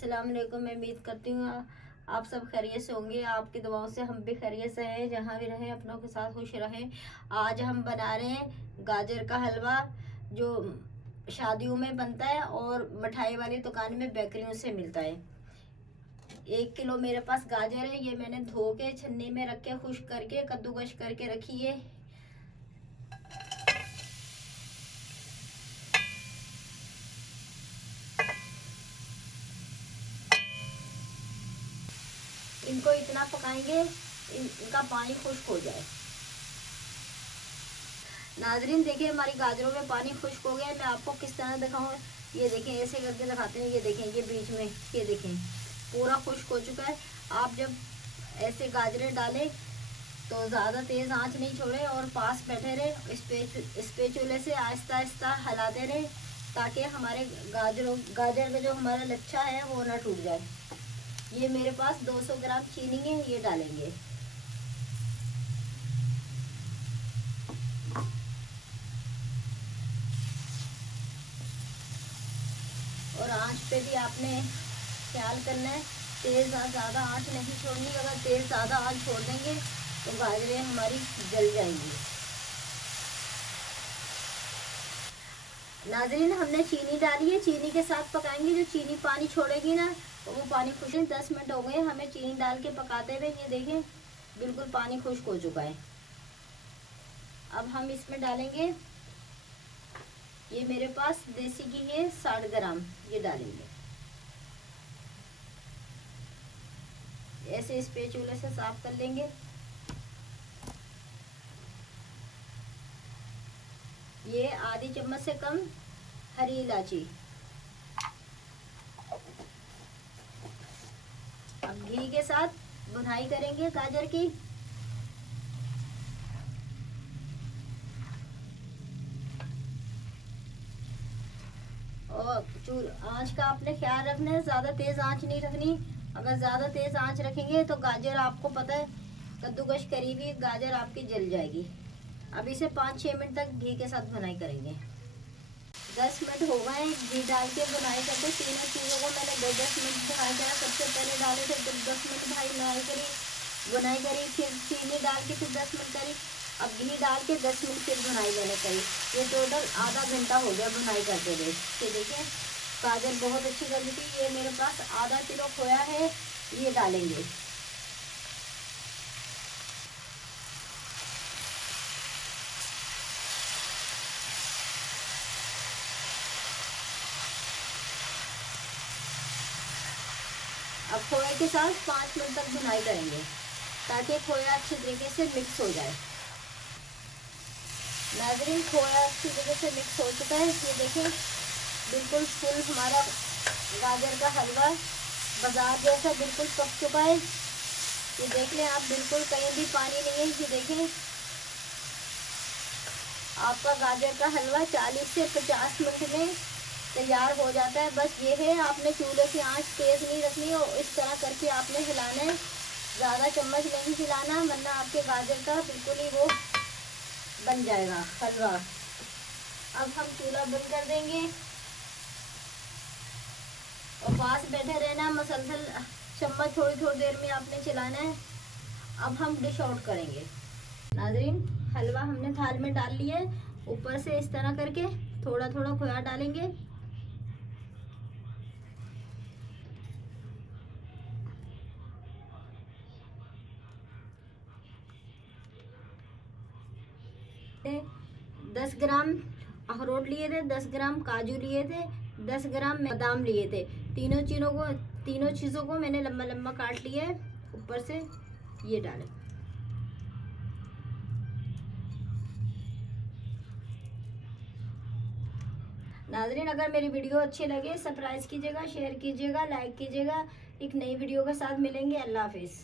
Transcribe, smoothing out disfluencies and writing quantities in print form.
अस्सलाम वालेकुम। मैं उम्मीद करती हूँ आप सब खैरियत से होंगे। आपकी दुआओं से हम भी खैरियत से हैं, जहाँ भी रहें अपनों के साथ खुश रहें। आज हम बना रहे हैं गाजर का हलवा, जो शादियों में बनता है और मिठाई वाली दुकान में बेकरियों से मिलता है। 1 किलो मेरे पास गाजर है। ये मैंने धो के छन्नी में रख के खुश्क करके कद्दूकश करके रखी है। इनको इतना पकाएंगे इनका पानी खुश्क हो जाए। नाजरीन देखिए, हमारी गाजरों में पानी खुश्क हो गया है। मैं आपको किस तरह दिखाऊं, ये देखें, ऐसे करके दिखाते हैं। ये देखें, ये बीच में ये देखें पूरा खुश्क हो चुका है। आप जब ऐसे गाजरें डालें तो ज़्यादा तेज़ आंच नहीं छोड़े और पास बैठे रहे, स्पेचुले से आहिस्ता आहिस्ता हिलाते रहे, ताकि हमारे गाजर का जो हमारा लच्छा है वो ना टूट जाए। ये मेरे पास 200 ग्राम चीनी है, ये डालेंगे। और आंच पे भी आपने ख्याल करना है, तेज़ ज़्यादा आंच नहीं छोड़नी। अगर तेज़ ज़्यादा आंच छोड़ देंगे तो गाजरें हमारी जल जाएंगी। नाज़रीन, हमने चीनी डाली है, चीनी के साथ पकाएंगे। जो चीनी पानी छोड़ेगी ना तो वो पानी खुश्क। 10 मिनट हो गए हमें चीनी डाल के पकाते हुए। ये देखें, बिल्कुल पानी खुश्क हो चुका है। अब हम इसमें डालेंगे, ये मेरे पास देसी घी है 60 ग्राम, ये डालेंगे। ऐसे स्पैचुला से साफ कर लेंगे। ये आधी चम्मच से कम हरी इलायची। अब घी के साथ भुनाई करेंगे गाजर की। और आंच का आपने ख्याल रखना है, ज़्यादा तेज़ आंच नहीं रखनी। अगर ज़्यादा तेज़ आंच रखेंगे तो गाजर, आपको पता है, कद्दूकश करी हुई गाजर आपकी जल जाएगी। अब इसे 5-6 मिनट तक घी के साथ भुनाई करेंगे। 10 मिनट हो गए घी डाल के बुनाई करते। तीनों चीज़ों को मैंने 10-10 मिनट बुनाई करा। सबसे पहले डाले थे 10 मिनट बुनाई करी, फिर चीनी डाल के फिर 10 मिनट करी। अब घी डाल के 10 मिनट फिर बुनाई मैंने करी। ये टोटल आधा घंटा हो गया बुनाई करते हुए। ये देखिए, गाजर बहुत अच्छी गली थी। ये मेरे पास आधा किलो खोया है, ये डालेंगे। अब खोए के साथ 5 मिनट तक भुनाई करेंगे, ताकि खोया अच्छी तरीके से मिक्स हो जाए। नाज़रीन, खोया अच्छी तरीके से मिक्स हो चुका है। ये देखें, बिल्कुल फुल हमारा गाजर का हलवा बाजार जैसा बिल्कुल पक चुका है। ये देख लें आप, बिल्कुल कहीं भी पानी नहीं है। ये देखें, आपका गाजर का हलवा 40 से 50 मिनट में तैयार हो जाता है। बस ये है, आपने चूल्हे की आंच तेज़ नहीं रखनी और इस तरह करके आपने हिलाना है। ज़्यादा चम्मच नहीं हिलाना, वरना आपके गाजर का बिल्कुल ही वो बन जाएगा हलवा। अब हम चूल्हा बंद कर देंगे और पास बैठे रहना। मसलसल चम्मच थोड़ी थोड़ी देर में आपने चलाना है। अब हम डिश आउट करेंगे। नाजरीन, हलवा हमने थाल में डाल लिया है। ऊपर से इस तरह करके थोड़ा थोड़ा खोया डालेंगे। थे 10 ग्राम अखरोट लिए थे, 10 ग्राम काजू लिए थे, 10 ग्राम बादाम लिए थे। तीनों चीज़ों को मैंने लंबा लंबा काट लिया है। ऊपर से ये डालें। नाज़रीन, अगर मेरी वीडियो अच्छी लगे सब्सक्राइब कीजिएगा, शेयर कीजिएगा, लाइक कीजिएगा। एक नई वीडियो के साथ मिलेंगे। अल्लाह हाफिज़।